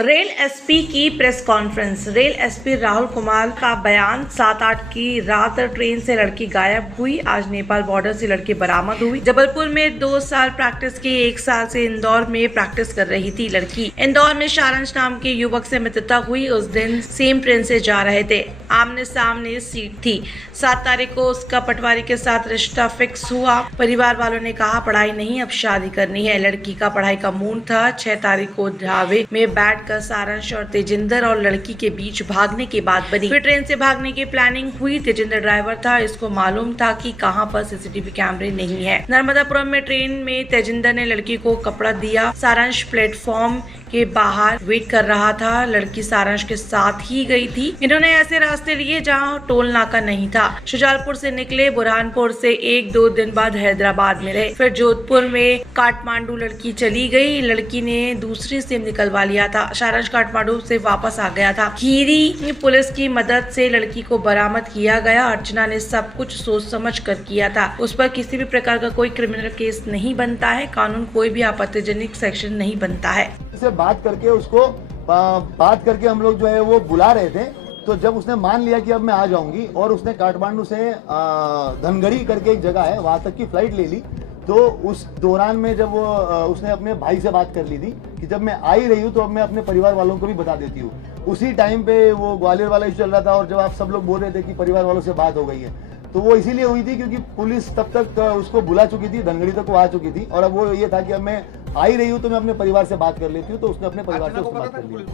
Rail SP की press conference. Rail SP Rahul Kumar का बयान। 7-8 की रात ट्रेन से लड़की गायब हुई। आज नेपाल बॉर्डर से लड़की बरामद हुई। जबलपुर में 2 साल प्रैक्टिस की, 1 साल से इंदौर में प्रैक्टिस कर रही थी लड़की। इंदौर में सारांश नाम के युवक से मित्रता हुई। उस दिन सेम ट्रेन से जा रहे थे। आमने सामने सीट थी। 7 तारीख को उसका पटवारी के साथ रिश्ता फिक्स हुआ। परिवार वालों ने कहा पढ़ाई नहीं, अब शादी करनी है। लड़की का पढ़ाई का मूड था। 6 तारीख को ढाबे में बैठकर सारांश और तेजिंदर और लड़की के बीच भागने की बात बनी। फिर ट्रेन से भागने की प्लानिंग हुई। तेजिंदर ड्राइवर था। इसको मालूम था कि कहां पर सीसीटीवी कैमरे नहीं है। नर्मदापुरम में ट्रेन में तेजिंदर ने लड़की को कपड़ा दिया। सारांश प्लेटफॉर्म के बाहर वेट कर रहा था। लड़की सारांश के साथ ही गई थी। इन्होंने ऐसे रास्ते लिए जहां टोल नाका नहीं था। शुजालपुर से निकले। बुरहानपुर से 1-2 दिन बाद हैदराबाद में रहे। फिर जोधपुर में काठमांडू लड़की चली गई। लड़की ने दूसरी सिम निकलवा लिया था। सारांश काठमांडू से वापस आ गया था। खीरी पुलिस की मदद से लड़की को बरामद किया गया। अर्चना ने सब कुछ सोच समझ कर किया था। उस पर किसी भी प्रकार का कोई क्रिमिनल केस नहीं बनता है। कानून कोई भी आपत्तिजनक सेक्शन नहीं बनता है। से बात करके उसको बात करके हम लोग जो है वो बुला रहे थे। तो जब उसने मान लिया कि अब मैं आ जाऊंगी और उसने काठमांडू से धनगढ़ी करके एक जगह है वहां तक की फ्लाइट ले ली। तो उस दौरान में जब वो उसने अपने भाई से बात कर ली थी कि जब मैं आ ही रही हूँ तो अब मैं अपने परिवार वालों को भी बता देती हूँ। उसी टाइम पे वो ग्वालियर वाला इशू चल रहा था और जब आप सब लोग बोल रहे थे कि परिवार वालों से बात हो गई है तो वो इसीलिए हुई थी क्योंकि पुलिस तब तक उसको बुला चुकी थी, धनगढ़ी तक वो आ चुकी थी और अब वो ये था कि अब मैं आ ही रही हूँ तो मैं अपने परिवार से बात कर लेती हूँ। तो उसने अपने परिवार से उससे बात कर ली।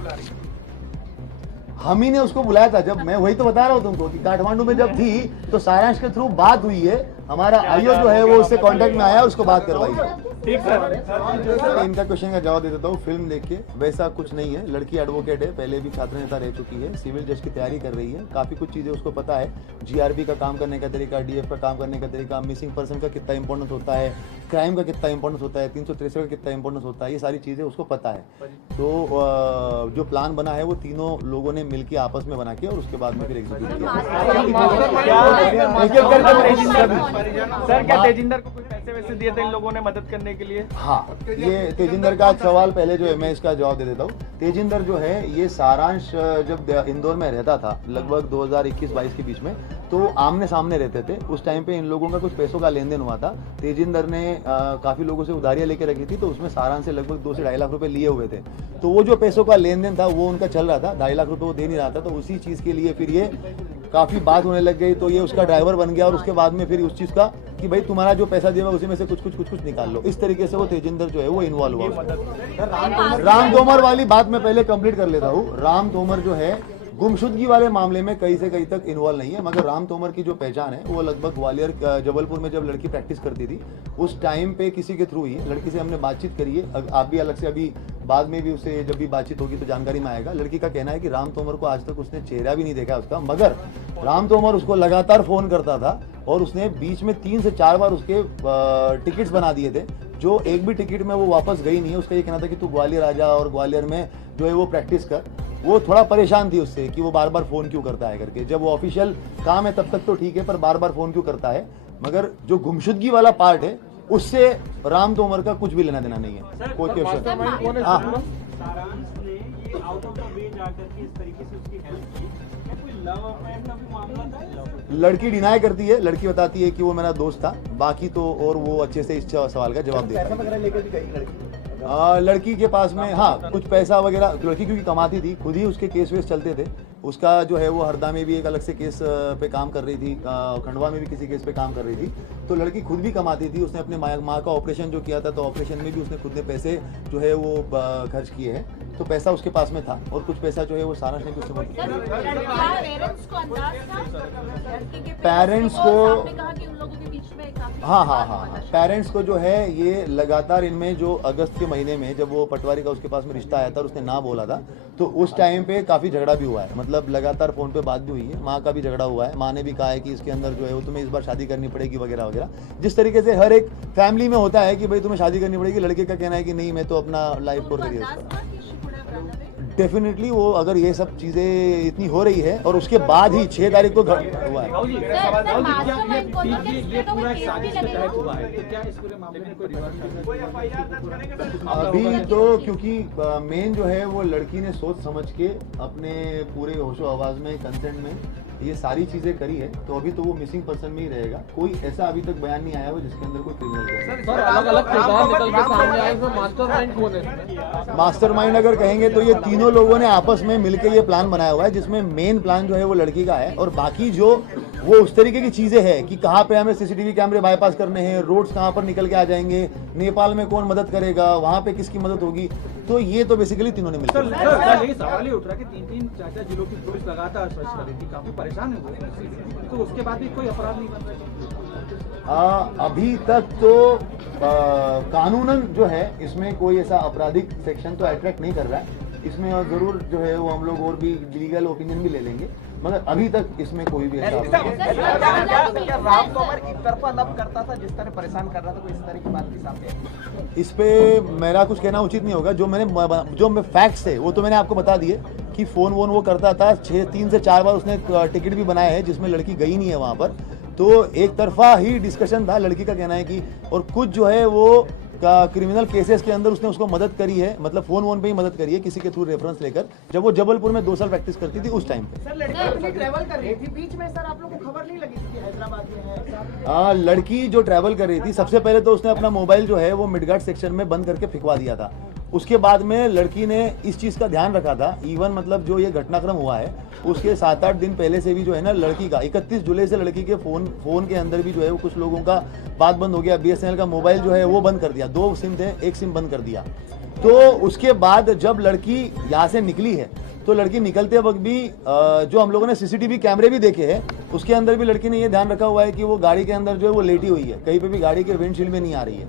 हम ही ने उसको बुलाया था। जब मैं वही तो बता रहा हूँ तुमको कि काठमांडू में जब थी तो सारांश के थ्रू बात हुई है। हमारा आईओ जो है वो उससे कांटेक्ट में आया, उसको बात करवाई है। ठीक सर, इनका क्वेश्चन का जवाब दे देता हूँ। फिल्म देख के वैसा कुछ नहीं है। लड़की एडवोकेट है, पहले भी छात्र नेता रह चुकी है, सिविल जज की तैयारी कर रही है। काफी कुछ चीजें उसको पता है। जीआरबी का काम करने का तरीका, डीएफ का काम करने का तरीका, मिसिंग पर्सन का कितना इंपॉर्टेंस होता है, क्राइम का कितना इंपॉर्टेंस होता है, 363 का कितना इंपॉर्टेंस होता है, ये सारी चीजें उसको पता है। तो जो प्लान बना है वो तीनों लोगों ने मिलकर आपस में बना के और उसके बाद में फिर एग्जीक्यूट किया। तेजिंदर को कुछ पैसे वैसे दिए थे इन लोगों ने मदद करने के लिए? हाँ, ये तेजिंदर का सवाल पहले जो है मैं इसका जवाब दे देता हूँ। तेजिंदर जो है ये सारांश जब इंदौर में रहता था लगभग 2021-22 के बीच में, तो आमने सामने रहते थे। उस टाइम पे इन लोगों का कुछ पैसों का लेन देन हुआ था। तेजिंदर ने काफी लोगों से उधारियां लेके रखी थी तो उसमें सारांश से लगभग 2 से 2.5 लाख रुपए लिए हुए थे। तो वो जो पैसों का लेन देन था वो उनका चल रहा था। 2.5 लाख रुपए वो दे नहीं रहा था। तो उसी चीज के लिए फिर ये काफी बात होने लग गई। तो ये उसका ड्राइवर बन गया और उसके बाद में फिर उस चीज का कि भाई तुम्हारा जो पैसा दिया उसी में से कुछ निकाल लो। इस तरीके से वो तेजिंदर जो है वो इन्वॉल्व हुआ। राम तोमर वाली बात मैं पहले कंप्लीट कर लेता हूँ। राम तोमर जो है गुमशुदगी वाले मामले में कहीं से कहीं तक इन्वॉल्व नहीं है, मगर राम तोमर की जो पहचान है वो लगभग ग्वालियर जबलपुर में जब लड़की प्रैक्टिस करती थी उस टाइम पे किसी के थ्रू ही लड़की से हमने बातचीत करी है। आप भी अलग से अभी बाद में भी उससे जब भी बातचीत होगी तो जानकारी में आएगा। लड़की का कहना है कि राम तोमर को आज तक उसने चेहरा भी नहीं देखा उसका, मगर राम तोमर उसको लगातार फोन करता था और उसने बीच में 3 से 4 बार उसके टिकट्स बना दिए थे जो एक भी टिकट में वो वापस गई नहीं है। उसका ये कहना था कि तू ग्वालियर आ जा और ग्वालियर में जो है वो प्रैक्टिस कर। वो थोड़ा परेशान थी उससे कि वो बार बार फोन क्यों करता है करके। जब वो ऑफिशियल काम है तब तक तो ठीक है, पर बार बार फोन क्यों करता है। मगर जो गुमशुदगी वाला पार्ट है उससे राम तोमर का कुछ भी लेना देना नहीं है। कोई क्वेश्चन? हाँ, लड़की डिनाई करती है। लड़की बताती है कि वो मेरा दोस्त था, बाकी तो और वो अच्छे से इस सवाल का जवाब देता है। लड़की के पास में हाँ कुछ पैसा वगैरह, लड़की क्योंकि कमाती थी, खुद ही उसके केस वेस चलते थे। उसका जो है वो हरदा में भी एक अलग से केस पे काम कर रही थी, खंडवा में भी किसी केस पे काम कर रही थी। तो लड़की खुद भी कमाती थी। उसने अपने माँ का ऑपरेशन जो किया था तो ऑपरेशन में भी उसने खुद ने पैसे जो है वो खर्च किए हैं। तो पैसा उसके पास में था और कुछ पैसा जो है वो सारांश ने उससे पेरेंट्स को हाँ पेरेंट्स को जो है ये लगातार इनमें जो अगस्त के महीने में जब वो पटवारी का उसके पास में रिश्ता आया था और उसने ना बोला था तो उस टाइम पे काफी झगड़ा भी हुआ है। मतलब लगातार फोन पे बात भी हुई है। माँ का भी झगड़ा हुआ है। माँ ने भी कहा है कि इसके अंदर जो है वो तुम्हें इस बार शादी करनी पड़ेगी वगैरह वगैरह। जिस तरीके से हर एक फैमिली में होता है कि भाई तुम्हें शादी करनी पड़ेगी, लड़के का कहना है कि नहीं मैं तो अपना लाइफ कोर करियर डेफिनेटली वो अगर ये सब चीजें इतनी हो रही है और उसके बाद ही 6 तारीख को हुआ है। ये पूरा एक साजिश के तहत हुआ है, तो क्या इस पूरे मामले में कोई अभी तो क्योंकि मेन जो है वो लड़की ने सोच समझ के अपने पूरे होशो आवाज में कंसेंट में ये सारी चीजें करी है, तो अभी तो वो मिसिंग पर्सन में ही रहेगा। कोई ऐसा अभी तक बयान नहीं आया हो जिसके अंदर कोई क्रिमिनल केस। सर अलग-अलग किरदार निकल के सामने आए, तो मास्टरमाइंड कौन है इसमें? मास्टरमाइंड अगर कहेंगे तो ये तीनों लोगों ने आपस में मिलकर ये प्लान बनाया हुआ है, जिसमें मेन प्लान जो है वो लड़की का है और बाकी जो वो उस तरीके की चीजें हैं कि कहाँ पे हमें सीसीटीवी कैमरे बाईपास करने हैं, रोड्स कहाँ पर निकल के आ जाएंगे, नेपाल में कौन मदद करेगा, वहाँ पे किसकी मदद होगी, तो ये तो बेसिकली तीनों ने मिलकर। सर ये सवाल ही उठ रहा है कि 3-3 4-4 जिलों की पुलिस लगातार सर्च कर रही थी, काफी परेशान है वो, तो उसके बाद भी कोई अपराध नहीं बन रहा। अभी तक तो कानूनन जो है इसमें कोई ऐसा आपराधिक सेक्शन तो अट्रैक्ट नहीं कर रहा है, इसमें और जरूर जो है वो हम लोग और भी लीगल ओपिनियन भी ले लेंगे, मगर अभी तक इसमें कोई भी ऐसा राम तोमर एक तरफा लब करता था, जिस तरह परेशान कर रहा था, कोई इस तरह की बात भी सामने आई। इस पे मेरा कुछ कहना उचित नहीं होगा। जो फैक्ट्स है वो तो मैंने आपको बता दिए कि फोन वोन वो करता था, 3 से 4 बार उसने टिकट भी बनाया है जिसमें लड़की गई नहीं है वहाँ पर, तो एक तरफा ही डिस्कशन था। लड़की का कहना है कि और कुछ जो है वो क्रिमिनल केसेस के अंदर उसने उसको मदद करी है, मतलब फोन वोन पे ही मदद करी है किसी के थ्रू रेफरेंस लेकर, जब वो जबलपुर में 2 साल प्रैक्टिस करती थी उस टाइम पे। सर लड़की अपनी ट्रैवल कर रही थी बीच में, सर आप लोगों को खबर नहीं लगी थी कि हैदराबाद में है? लड़की जो ट्रैवल कर रही थी, सबसे पहले तो उसने अपना मोबाइल जो है वो मिडगार्ड सेक्शन में बंद करके फिकवा दिया था। उसके बाद में लड़की ने इस चीज़ का ध्यान रखा था, इवन मतलब जो ये घटनाक्रम हुआ है उसके 7-8 दिन पहले से भी जो है ना, लड़की का 31 जुलाई से लड़की के फोन के अंदर भी जो है वो कुछ लोगों का बात बंद हो गया, BSNL का मोबाइल जो है वो बंद कर दिया, 2 सिम थे, 1 सिम बंद कर दिया। तो उसके बाद जब लड़की यहाँ से निकली है तो लड़की निकलते वक्त भी जो हम लोगों ने CCTV कैमरे भी देखे हैं उसके अंदर भी लड़की ने ये ध्यान रखा हुआ है कि वो गाड़ी के अंदर जो है वो लेटी हुई है, कहीं पे भी गाड़ी के विंडशील्ड में नहीं आ रही है,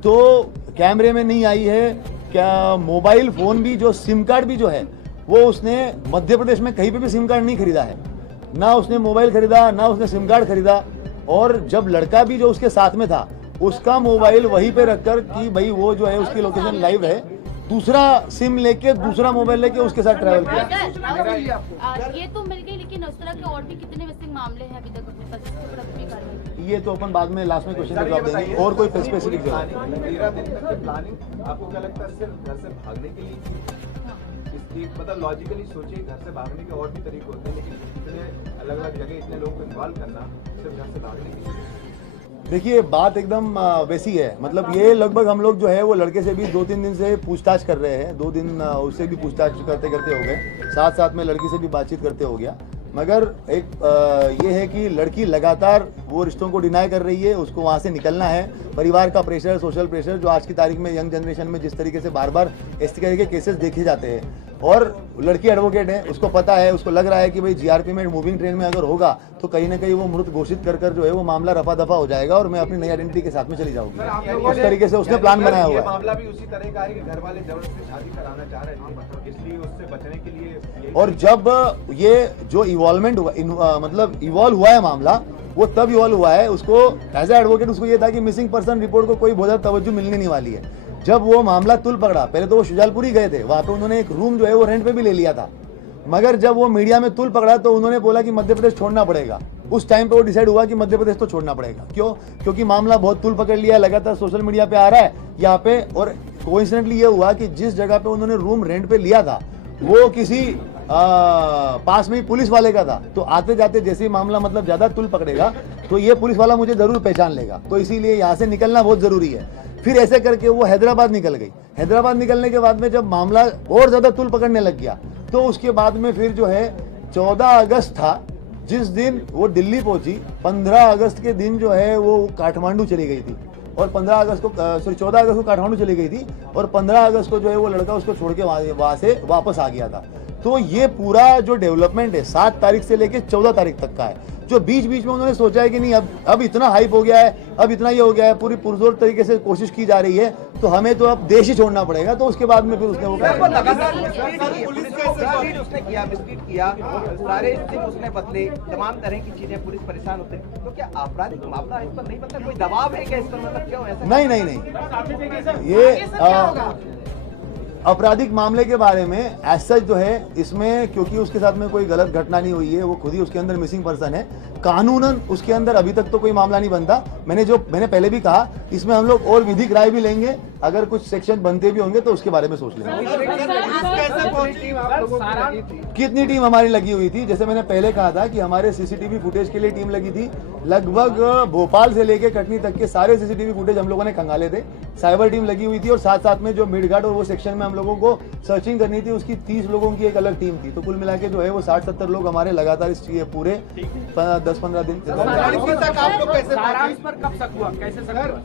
तो कैमरे में नहीं आई है क्या। मोबाइल फोन भी जो सिम कार्ड भी जो है वो उसने मध्य प्रदेश में कहीं पे भी सिम कार्ड नहीं खरीदा है, ना उसने मोबाइल खरीदा ना उसने सिम कार्ड खरीदा, और जब लड़का भी जो उसके साथ में था उसका मोबाइल वहीं पे रखकर कि भाई वो जो है उसकी लोकेशन लाइव है, दूसरा सिम लेके दूसरा मोबाइल लेके उसके साथ ट्रैवल किया। ये तो मिल गई, लेकिन उस तरह के और भी कितने मिसिंग मामले हैं अभी तक अपने पास, इसके ऊपर अभी भी कार्रवाई? ये तो अपन बाद में लास्ट में क्वेश्चन का जवाब देंगे, और कोई स्पेसिफिक जवाब। 13 दिन तक की प्लानिंग आपको क्या लगता है सिर्फ घर से भागने के लिए थी? इसकी मतलब लॉजिकली सोचिए, घर से भागने के और भी तरीके होते हैं, लेकिन इतने अलग अलग जगह इतने लोगों को इन्वॉल्व करना सिर्फ घर से भागने के लिए? देखिए बात एकदम वैसी है, मतलब ये लगभग हम लोग जो है वो लड़के से भी 2-3 दिन से पूछताछ कर रहे हैं, 2 दिन उससे भी पूछताछ करते करते हो गए, साथ साथ में लड़की से भी बातचीत करते हो गया, मगर एक ये है कि लड़की लगातार वो रिश्तों को डिनाई कर रही है, उसको वहाँ से निकलना है। परिवार का प्रेशर, सोशल प्रेशर जो आज की तारीख में यंग जनरेशन में जिस तरीके से बार बार इस तरह के केसेस देखे जाते हैं, और लड़की एडवोकेट है, उसको पता है, उसको लग रहा है कि भाई GRP में मूविंग ट्रेन में अगर होगा तो कहीं ना कहीं वो मृत घोषित कर जो है वो मामला रफा दफा हो जाएगा और मैं अपनी नई आइडेंटिटी के साथ में चली जाऊंगी। उस तरीके से उसने प्लान बनाया हुआ है। मामला भी उसी तरह का है कि घर वाले जबरदस्ती शादी कराना चाह रहे थे, इसलिए उससे बचने के लिए। और जब ये जो इवॉल्वमेंट हुआ, मतलब इवॉल्व हुआ है मामला, वो तब इवॉल्व हुआ है, उसको एज ए एडवोकेट उसको ये था कि मिसिंग पर्सन रिपोर्ट को कोई बहुत ज्यादा तवज्जो मिलने नहीं वाली है। जब वो मामला तुल पकड़ा, पहले तो वो शुजालपुरी गए थे, वहां पे उन्होंने एक रूम जो है वो रेंट पे भी ले लिया था, मगर जब वो मीडिया में तुल पकड़ा तो उन्होंने बोला कि मध्य प्रदेश छोड़ना पड़ेगा। उस टाइम पे वो डिसाइड हुआ कि मध्य प्रदेश तो छोड़ना पड़ेगा। क्यों? क्योंकि मामला बहुत तुल पकड़ लिया, लगातार सोशल मीडिया पे आ रहा है यहाँ पे, और कोइंसिडेंटली ये हुआ कि जिस जगह पे उन्होंने रूम रेंट पे लिया था वो किसी पास में ही पुलिस वाले का था, तो आते जाते जैसे ही मामला मतलब ज्यादा तुल पकड़ेगा तो ये पुलिस वाला मुझे जरूर पहचान लेगा, तो इसीलिए यहाँ से निकलना बहुत जरूरी है। फिर ऐसे करके वो हैदराबाद निकल गई। हैदराबाद निकलने के बाद में जब मामला और ज्यादा तुल पकड़ने लग गया तो उसके बाद में फिर जो है 14 अगस्त था जिस दिन वो दिल्ली पहुंची, 15 अगस्त के दिन जो है वो काठमांडू चली गई थी, और 14 अगस्त को काठमांडू चली गई थी, और 15 अगस्त को जो है वो लड़का उसको छोड़ के वहां से वापस आ गया था। तो ये पूरा जो डेवलपमेंट है 7 तारीख से लेके 14 तारीख तक का है, जो बीच बीच में उन्होंने सोचा है कि नहीं अब इतना हाइप हो गया है, अब इतना ये हो गया है, पूरी पुरजोर तरीके से कोशिश की जा रही है, तो हमें तो अब देश ही छोड़ना पड़ेगा। तो उसके बाद में फिर उसने वो उसने किया, मिसलीड किया, सारे दिन उसने बदले, तमाम तरह की चीजें, पुलिस परेशान होते, तो क्या आपराधिक मामला इस पर नहीं बनता? कोई दबाव है क्या इस पर? मतलब क्यों ऐसा? नहीं, ये आपराधिक मामले के बारे में एज सच जो है इसमें, क्योंकि उसके साथ में कोई गलत घटना नहीं हुई है, वो खुद ही उसके अंदर मिसिंग पर्सन है, कानूनन उसके अंदर अभी तक तो कोई मामला नहीं बनता। मैंने पहले भी कहा, इसमें हम लोग और विधिक राय भी लेंगे, अगर कुछ सेक्शन बनते भी होंगे तो उसके बारे में सोच लेंगे। कितनी टीम हमारी लगी हुई थी, जैसे मैंने पहले कहा था कि हमारे सीसीटीवी फुटेज के लिए टीम लगी थी। लगभग भोपाल से लेके कटनी तक के सारे सीसीटीवी फुटेज हम लोगों ने खंगाले थे, साइबर टीम लगी हुई थी, और साथ साथ में जो मिडघाट और वो सेक्शन में हम लोगों को सर्चिंग करनी थी, उसकी 30 लोगों की एक अलग टीम थी। तो कुल मिला के जो है वो 60-70 लोग हमारे लगातार इस पूरे 10-15 दिन।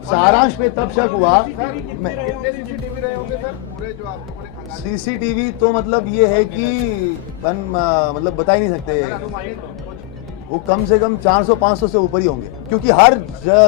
सारांश पे तब शक हुआ, सीसीटीवी तो मतलब ये है कि मतलब बता ही नहीं सकते, वो कम से कम 400-500 से ऊपर ही होंगे, क्योंकि हर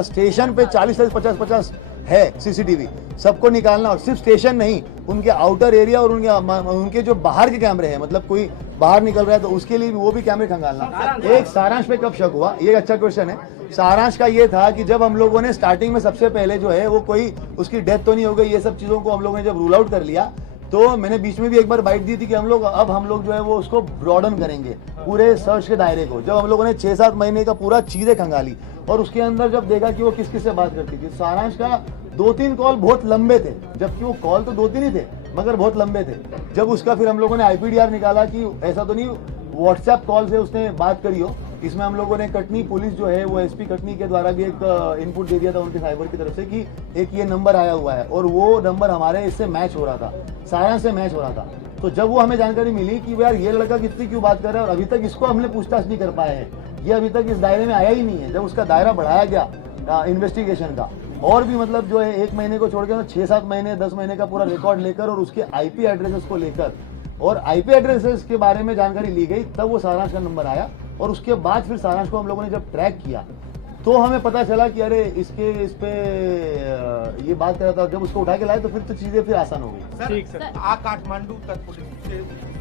स्टेशन पे 40-50 है सीसीटीवी, सबको निकालना। और सिर्फ स्टेशन नहीं, उनके आउटर एरिया और उनके जो बाहर के कैमरे हैं, मतलब कोई बाहर निकल रहा है तो उसके लिए भी वो भी कैमरे खंगालना। एक सारांश पे कब शक हुआ, ये अच्छा क्वेश्चन है। सारांश का ये था कि जब हम लोगों ने स्टार्टिंग में सबसे पहले जो है वो कोई उसकी डेथ तो नहीं हो गई, ये सब चीजों को हम लोगों ने जब रूल आउट कर लिया, तो मैंने बीच में भी एक बार बाइट दी थी कि हम लोग जो है वो उसको ब्रॉडन करेंगे पूरे सर्च के दायरे को। जब हम लोगों ने 6-7 महीने का पूरा चीजें खंगाली और उसके अंदर जब देखा कि वो किस किस से बात करती थी, सारांश का 2-3 कॉल बहुत लंबे थे, जबकि वो कॉल तो 2-3 ही थे मगर बहुत लंबे थे। जब उसका फिर हम लोगों ने आईपीडीआर निकाला कि ऐसा तो नहीं व्हाट्सएप कॉल से उसने बात करी हो, इसमें हम लोगों ने कटनी पुलिस जो है वो एसपी कटनी के द्वारा भी एक इनपुट दे दिया था उनके साइबर की तरफ से कि एक ये नंबर आया हुआ है, और वो नंबर हमारे इससे मैच हो रहा था, सारांश से मैच हो रहा था। तो जब वो हमें जानकारी मिली कि यार ये लड़का कितनी क्यों बात कर रहा है और अभी तक इसको हमने पूछताछ नहीं कर पाए हैं, ये अभी तक इस दायरे में आया ही नहीं है, जब उसका दायरा बढ़ाया गया इन्वेस्टिगेशन का, और भी मतलब जो है 1 महीने को छोड़ के 6-7 महीने 10 महीने का पूरा रिकॉर्ड लेकर और उसके आईपी एड्रेसेस को लेकर और आईपी एड्रेसेस के बारे में जानकारी ली गई, तब वो सारांश का नंबर आया। और उसके बाद फिर सारांश को हम लोगों ने जब ट्रैक किया तो हमें पता चला कि अरे इस पे ये बात कर रहा था। जब उसको उठा के लाए तो फिर तो चीजें फिर आसान हो गई। ठीक सर, काठमांडू तक पुलिस से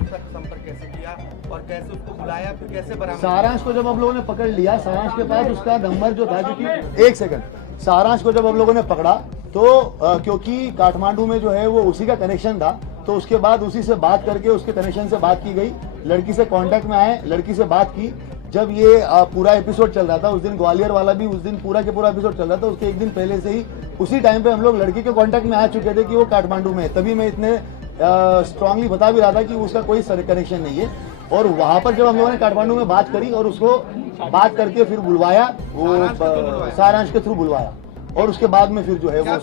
संपर्क कैसे किया और कैसे उसको बुलाया, फिर कैसे बरामद? सारांश को जब हम लोगों ने पकड़ लिया, सारांश के पास उसका नंबर जो था, क्योंकि 1 सेकंड, सारांश को जब हम लोगों ने पकड़ा तो क्योंकि काठमांडू में जो है वो उसी का कनेक्शन था, तो उसके बाद उसी से बात करके उसके कनेक्शन से बात की गई, लड़की से कांटेक्ट में आए, लड़की से बात की। जब ये पूरा एपिसोड चल रहा था, उस दिन ग्वालियर वाला भी उस दिन पूरा के पूरा एपिसोड चल रहा था, उसके एक दिन पहले से ही उसी टाइम पे हम लोग लड़की के कांटेक्ट में आ चुके थे कि वो काठमांडू में है। तभी मैं इतने स्ट्रांगली बता भी रहा था कि उसका कोई कनेक्शन नहीं है। और वहां पर जब हम लोगों ने काठमांडू में बात करी और उसको बात करके फिर बुलवाया, वो सारांश के थ्रू बुलवाया, और उसके बाद में फिर जो है वो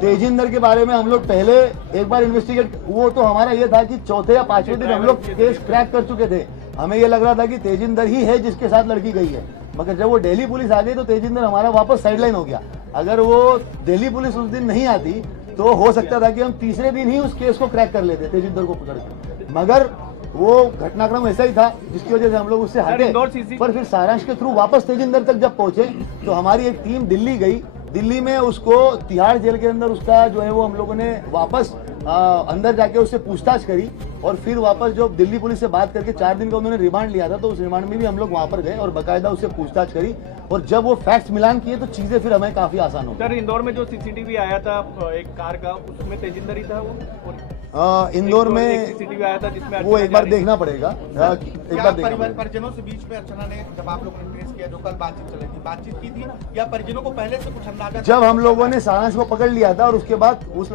तेजिंदर के बारे में हम लोग पहले एक बार इन्वेस्टिगेट, वो तो हमारा ये था कि 4थे या 5वें दिन हम लोग केस क्रैक कर चुके थे। हमें ये लग रहा था कि तेजिंदर ही है जिसके साथ लड़की गई है, मगर जब वो दिल्ली पुलिस आ गई तो तेजिंदर हमारा वापस साइडलाइन हो गया। अगर वो दिल्ली पुलिस उस दिन नहीं आती तो हो सकता था कि हम तीसरे दिन ही उस केस को क्रैक कर लेते तेजिंदर को पकड़ के, मगर वो घटनाक्रम ऐसा ही था जिसकी वजह से हम लोग उससे हटे। पर फिर सारांश के थ्रू वापस तेजिंदर तक जब पहुंचे तो हमारी एक टीम दिल्ली गई, दिल्ली में उसको तिहाड़ जेल के अंदर उसका जो है वो हम लोगों ने वापस अंदर जाके उससे पूछताछ करी, और फिर वापस जो दिल्ली पुलिस से बात करके 4 दिन का उन्होंने रिमांड लिया था, तो उस रिमांड में भी हम लोग वहां पर गए और बाकायदा उससे पूछताछ करी, और जब वो फैक्ट्स मिलान किए तो चीजें फिर हमें काफी आसान हो गई। सर, इंदौर में जो सीसीटीवी आया था एक कार का, उसमें तेजिंदर ही था वो? इंदौर में सीसीटीवी आया था जिसमें वो एक बार देखना पड़ेगा, एक बार देखना पड़ेगा। परिजनों से बीच में अर्चना ने, जब आप लोगों ने ट्रेस किया, जो कल बातचीत चली थी, बातचीत की थी या परिजनों को पहले से कुछ अंदाजा? जब हम लोगों ने सारांश को पकड़ लिया था और उसके बाद उस